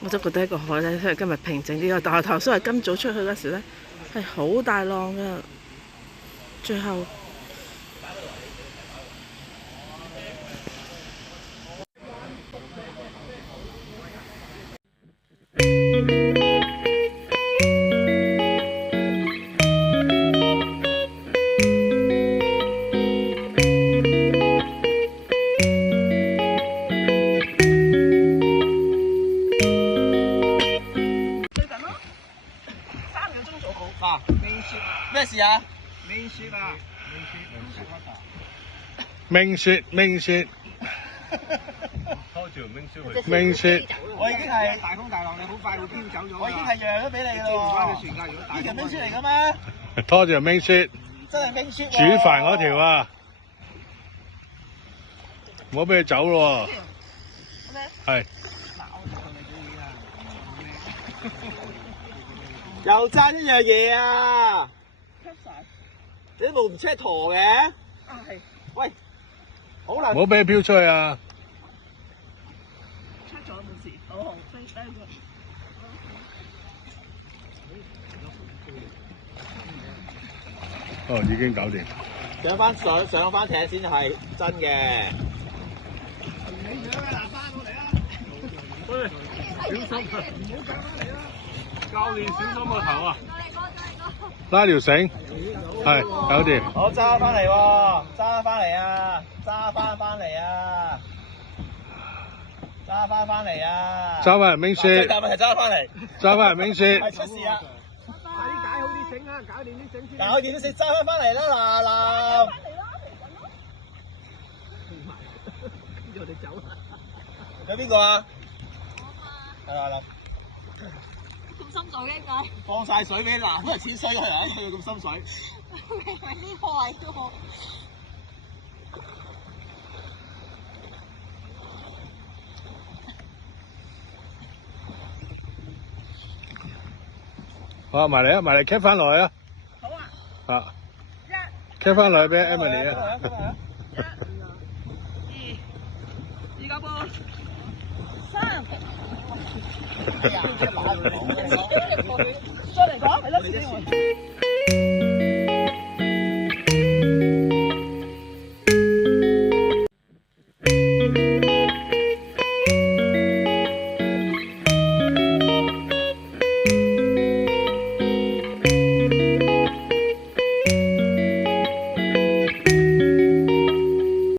我就覺得一個海咧，雖然今日平靜啲，但係頭先係今早出去嗰時咧係好大浪㗎，最後。咩事啊？明雪啊！明雪，明雪，拖住明雪去。明雪。我已經係大風大浪，你好快會飄走咗。我已經係讓咗俾你㗎唔關喎。你船㗎，如果大呢條冰雪嚟㗎咩？拖住明雪，真係冰雪喎。煮飯嗰條啊，唔好俾佢走咯喎。係。又爭一樣嘢啊！你都冇唔車舵嘅？啊係。喂，好難。唔好俾佢飄出去啊！出咗冇事，好好飛低佢。哦，已經搞掂。上翻艇先係真嘅。喂，小心啊！唔好夾翻嚟啦！教練小心個頭啊！拉條繩，係搞掂。我揸翻嚟喎，揸翻嚟啊！揸翻嚟啊！揸翻嚟啊！揸翻嚟明雪，最大問題揸翻嚟，揸翻嚟明雪。係出事啊！快啲解好啲繩啊！搞掂啲繩先。搞掂啲繩，揸翻嚟啦嗱。跟住我哋走啦。有邊個啊？係啊，咁深水嘅佢，放晒水俾嗱，都係淺水去啊，去到咁深水。明明呢個位喎。好啊，埋嚟啊，埋嚟 cap 翻落去啊！好啊！啊 ，cap 翻落去俾 Emily 啊！二個半。三。再嚟講，係咯，